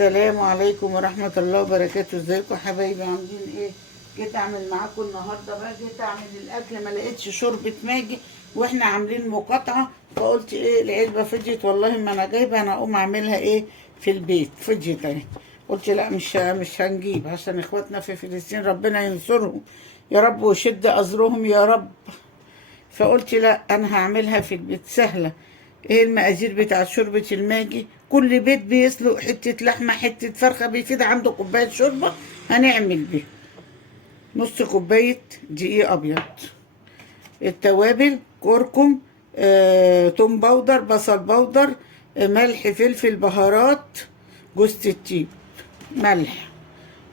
السلام عليكم ورحمة الله وبركاته. ازيكم حبايبي، عاملين ايه؟ جيت اعمل معاكم النهارده بقى، جيت اعمل الاكل ما لقيتش شوربة ماجي واحنا عاملين مقاطعة، فقلت ايه العلبة فضيت، والله ما انا جايبه، انا اقوم اعملها ايه في البيت، فضيت اهي. قلت لا مش هنجيب عشان اخواتنا في فلسطين، ربنا ينصرهم يا رب ويشد ازرهم يا رب. فقلت لا انا هعملها في البيت سهله. ايه المقادير بتاعت شوربه الماجي؟ كل بيت بيسلق حته لحمه حته فرخه بيفيد عنده كوبايه شوربه، هنعمل بيها نص كوبايه دقيق ابيض، التوابل كركم، توم باودر، بصل باودر، ملح فلفل بهارات، جوز الطيب، ملح.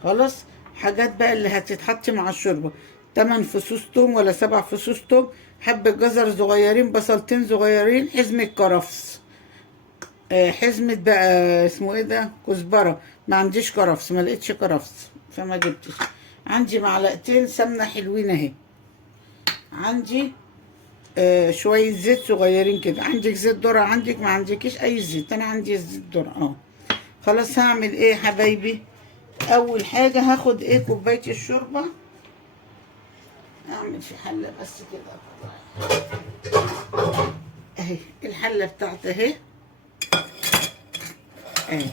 خلاص. حاجات بقى اللي هتتحط مع الشوربه: 8 فصوص توم ولا 7 فصوص توم، حبة جزر صغيرين، بصلتين صغيرين، حزمة كرفس، حزمة بقى اسمه ايه ده، كزبرة. ما عنديش كرفس، ما لقيتش كرفس فما جبتش. عندي معلقتين سمنة حلوين اهي. عندي شوية زيت صغيرين كده. عندك زيت ذرة، عندك ما عندكيش اي زيت، انا عندي زيت ذرة. خلاص. هعمل ايه يا حبايبي؟ اول حاجة هاخد ايه كوباية الشوربة، اعمل في حلة بس كده اهي، الحلة بتاعتي اهي اهي،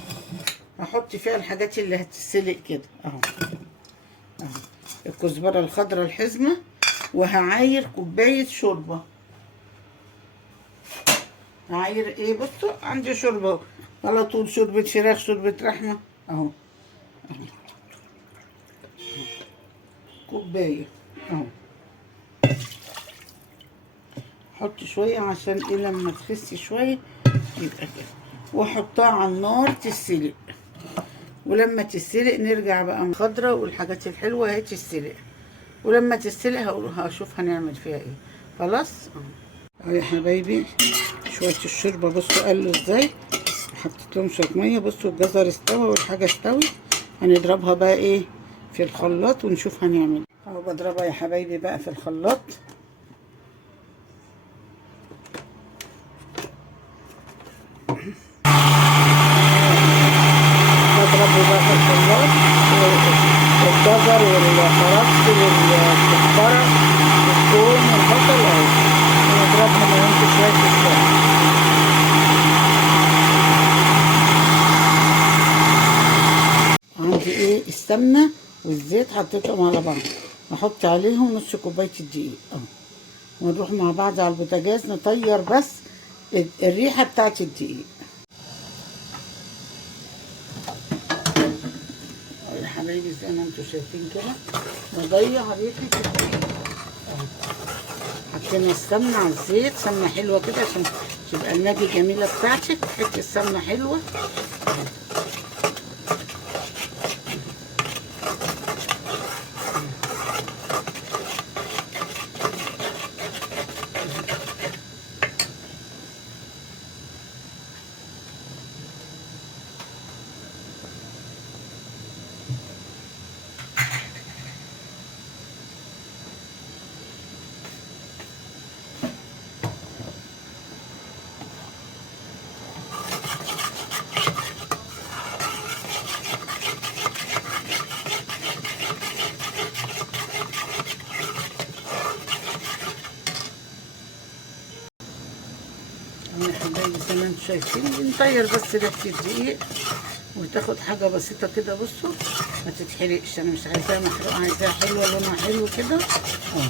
هحط فيها الحاجات اللي هتتسلق كده اهو. الكزبرة الخضراء الحزمة، وهعاير كوباية شوربة. هعاير ايه؟ بصوا عندي شوربة على طول، شوربة فراخ، شوربة لحمة اهو. كوباية اهو. حط شوية عشان ايه لما تخسي شوية يبقى كده، واحطها على النار تتسلق. ولما تتسلق نرجع بقى الخضرة والحاجات الحلوة اهي تتسلق، ولما تتسلق هشوف هنعمل فيها ايه. خلاص اهو يا حبايبي. شوية الشوربة بصوا قالوا ازاي، حطيت لهم شوية مية. بصوا الجزر استوى والحاجة استوت، هنضربها بقى ايه في الخلاط ونشوف هنعمل اهو. بضربها يا حبايبي بقى في الخلاط. بضربه بقى في الخلاط، الجزر والكرفس والكزبرة والثوم والبصل اهو، ونضربهم وننزل شوية الثوم. عندي ايه السمنة والزيت حطيتهم على بعض، نحط عليهم نص كوباية الدقيق اهو، ونروح مع بعض على البوتاجاز نطير بس الريحة بتاعت الدقيق. يا حبايبي زي ما انتوا شايفين كده نضيع ريحة الدقيق اهو. حطينا السمنة على الزيت، سمنة حلوة كده عشان تبقى الماجي جميلة بتاعتك، حتة السمنة حلوة اهو. يا حبايبي زي ما انتوا شايفين بنطير بس ريحة الدقيق، وتاخد حاجة بسيطة كده. بصوا ما تتحرقش، انا مش عايزاها محروقة، عايزاها حلوة لونها حلو كده اهو.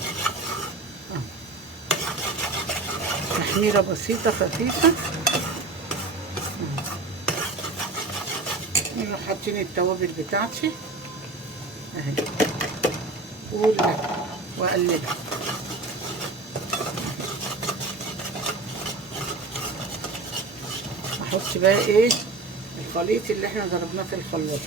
تحميرة بسيطة خفيفة. نروح حاطين التوابل بتاعتي اهي، واقلبها. احط بقى ايه الخليط اللي احنا ضربناه في الخلاط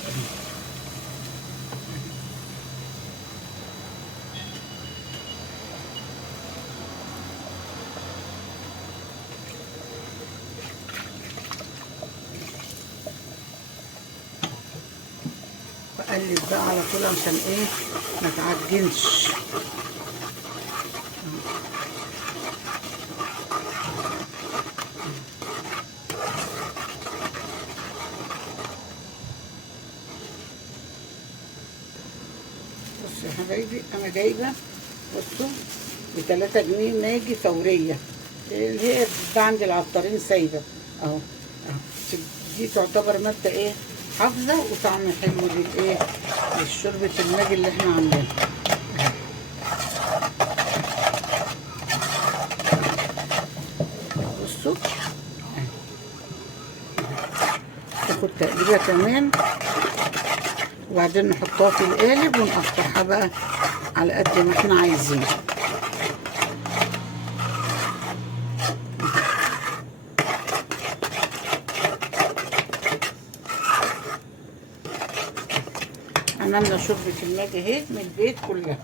بقلب بقى على طول عشان ايه ما تعجنش. بصوا يا حبايبي انا جايبه، بصوا ب3 جنيه ماجي فوريه اللي هي بتتباع عند العطارين سايبه اهو اهو. دي تعتبر ماده ايه، حافظه وطعم حلو للايه، للشوربه الماجي اللي احنا عاملينها. بصوا تاخد تقليبه كمان، وبعدين نحطها في القالب ونقطعها بقى على قد ما احنا عايزين. عملنا شوربة الماجي اهي من البيت كلها.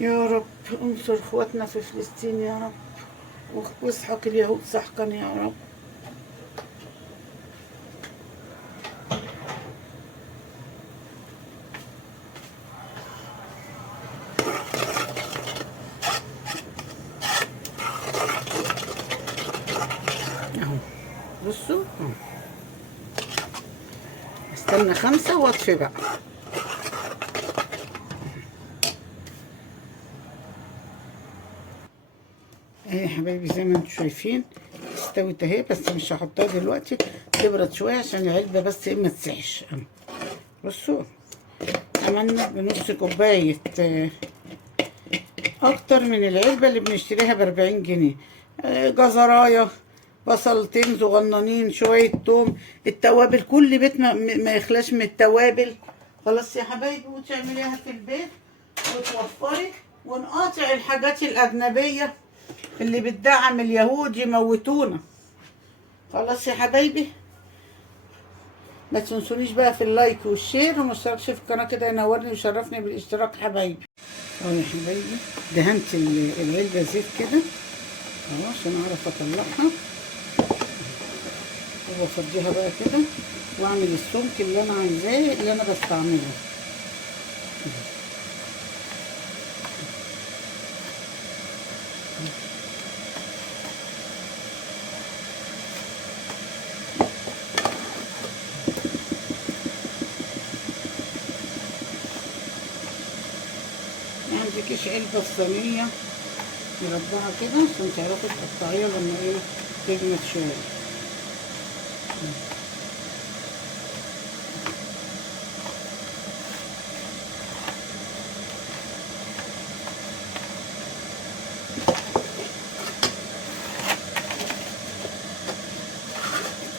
يا رب انصر اخواتنا في فلسطين يا رب، واسحق اليهود سحقا يا رب. اهو بصوا اهو، استنى 5 واطفي بقى. اهي يا حبايبي زي ما انتم شايفين استوت اهي، بس مش هحطها دلوقتي، تبرد شويه عشان العلبه بس ايه ما تسيحش. بصوا عملنا بنص كوبايه اكتر من العلبه اللي بنشتريها ب40 جنيه. جزرايه، بصلتين صغننين، شويه توم، التوابل، كل بيت ما يخلاش من التوابل. خلاص يا حبايبي، وتعمليها في البيت وتوفري، ونقاطع الحاجات الاجنبيه اللي بتدعم اليهود يموتونا. خلاص يا حبايبي، ما تنسونيش بقى في اللايك والشير، وما اشتركش في القناه كده ينورني ويشرفني بالاشتراك حبايبي. اهو يا حبايبي دهنت العلبه زيت كده اهو عشان اعرف اطلعها، وبفضيها بقى كده واعمل السمك اللي انا عايزاه اللي انا بستعمله. ما عندكيش علبة صينية مربعة كده عشان تعرفي تقطعيها لما ايه تجمد شوية.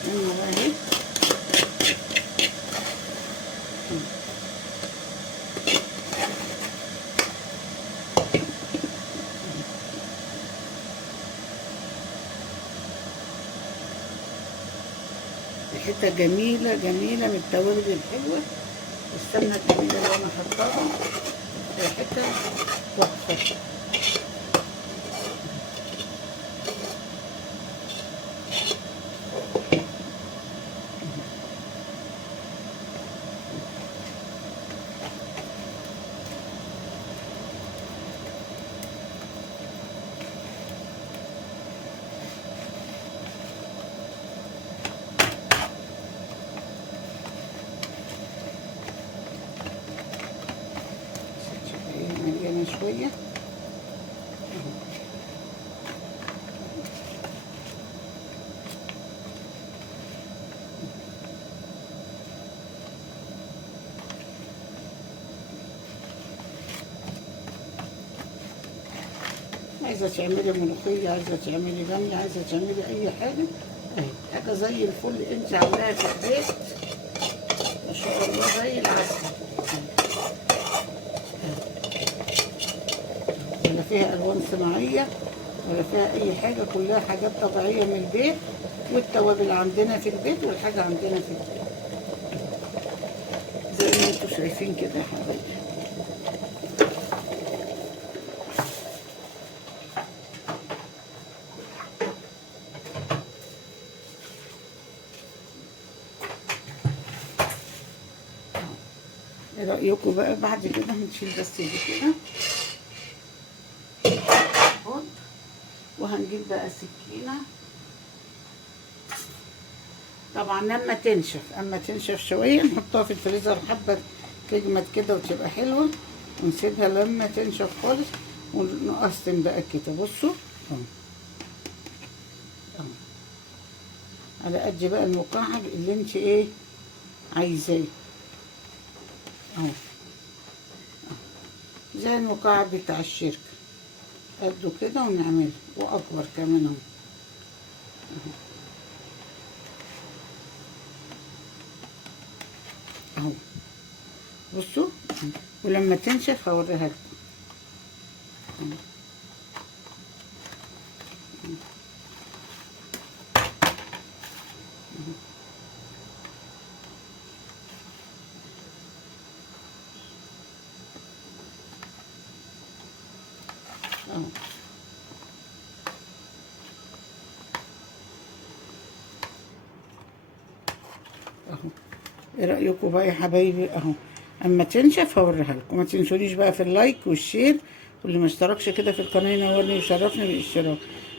انا بقى اهي ريحتها جميلة جميلة من التوابل الحلوة، والسمنة الجميلة اللي انا حطاها ريحتها تحفة. مليانة شوية عايزة تعملي ملوخية، عايزة تعملي بامية، عايزة تعملي أي حاجة أهي، حاجة زي الفل أنت عاملاها في البيت ما شاء الله زي العسل. ولا فيها ألوان صناعية ولا فيها أي حاجة، كلها حاجات طبيعية من البيت والتوابل عندنا في البيت والحاجة عندنا في البيت زي ما انتوا شايفين كده يا حبايبي. ايه رأيكم بقى بعد كده هنشيل بس دي كده وهنجيب بقى سكينة. طبعا لما تنشف شوية نحطها في الفريزر حبة تجمد كده وتبقى حلوة، ونسيبها لما تنشف خالص ونقسم بقى كده. بصوا اهو على قد بقى المكعب اللي انت ايه عايزاه اهو، زي المكعب بتاع الشركة قده كده ونعمله واكبر كمان اهو. اهو بصوا، ولما تنشف هوريها لكم. اهو اهو. ايه رأيكم بقى يا حبايبي؟ اهو اما تنشف هوريها لكم. ما تنسونيش بقى في اللايك والشير، واللي ما اشتركش كده في القناه ينورني ويشرفني بالاشتراك.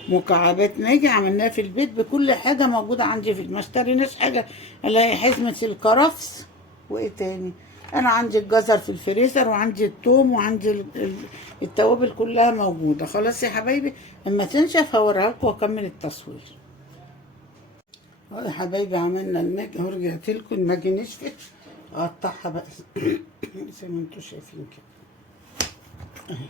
مكعبات ماجي عملناها في البيت بكل حاجه موجوده عندي في البيت، ما اشتريناش حاجه. الاقي حزمه الكرفس وايه تاني، انا عندي الجزر في الفريزر وعندي الثوم وعندي التوابل كلها موجوده. خلاص يا حبايبي اما تنشف هوريها لكم واكمل التصوير. يا حبايبي عملنا الماجي اهو، رجعت لكم الماجي نشفت. اقطعها بقى زي ما انتوا شايفين كده اهي.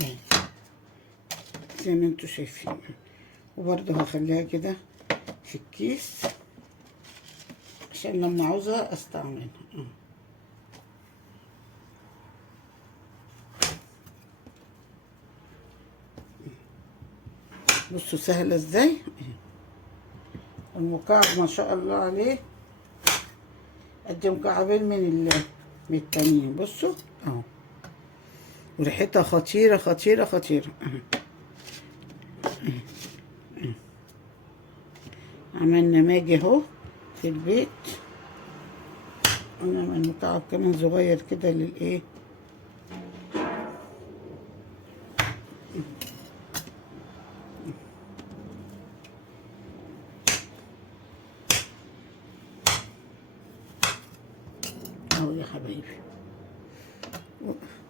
اهي زي ما انتوا شايفين، وبرضه هخليها كده في الكيس عشان لما عاوزها استعملها. بصوا سهلة ازاي المكعب، ما شاء الله عليه قد مكعبين من التانيين. بصوا اهو، وريحتها خطيرة خطيرة خطيرة. عملنا ماجي اهو في البيت، ونعمل مكعب كمان صغير كده للايه اهو يا حبايبي.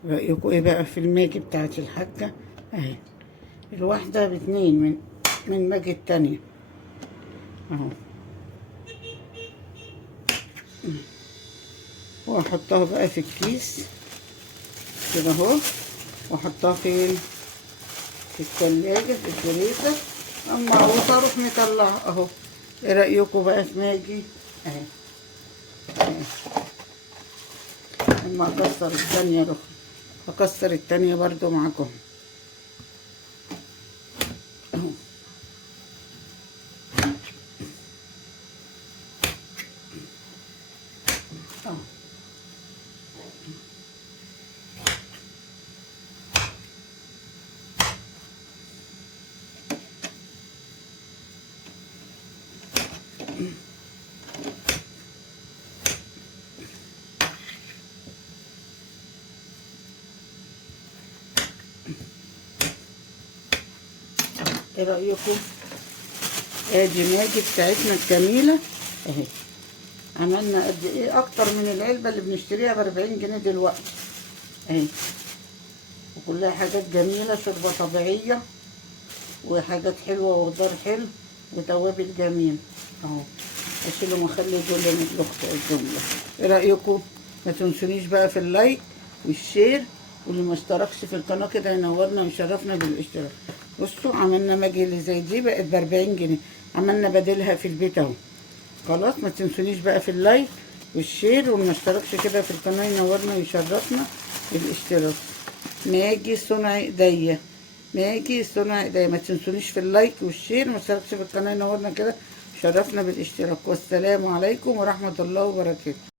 رأيكم ايه بقى في الماجي بتاعت الحاجة اهي؟ الواحدة باتنين من ماجي التانية اهو. واحطها بقى في الكيس كده اهو، واحطها فين؟ في التلاجة في الفريزر. اما عاوزة اروح مطلعها اهو. ايه رأيكم بقى في ماجي اهي؟ اما اكسر التانية اروح اكسر التانية برضو معاكم اهو. اهو ايه رأيكم؟ ادي ماجي بتاعتنا الجميلة اهي. عملنا قد ايه؟ اكتر من العلبة اللي بنشتريها ب40 جنيه دلوقتي اهي. وكلها حاجات جميلة، شوربة طبيعية وحاجات حلوة وخضار حلو وتوابل جميل اهو. اشيلهم واخلي دول الجملة. ايه رأيكم؟ ما تنسونيش بقى في اللايك والشير، واللي ما اشتركش في القناة كده ينورنا ويشرفنا بالاشتراك. بصوا عملنا ماجي اللي زي دي بقت ب40 جنيه، عملنا بديلها في البيت اهو. خلاص ما تنسونيش بقى في اللايك والشير، واللي ما اشتركش كده في القناة ينورنا ويشرفنا بالاشتراك. ماجي صنع ايديا. ماجي صنع ايديا. ما تنسونيش في اللايك والشير، ما تشتركش في القناه، نورنا كده، شرفنا بالاشتراك. والسلام عليكم ورحمه الله وبركاته.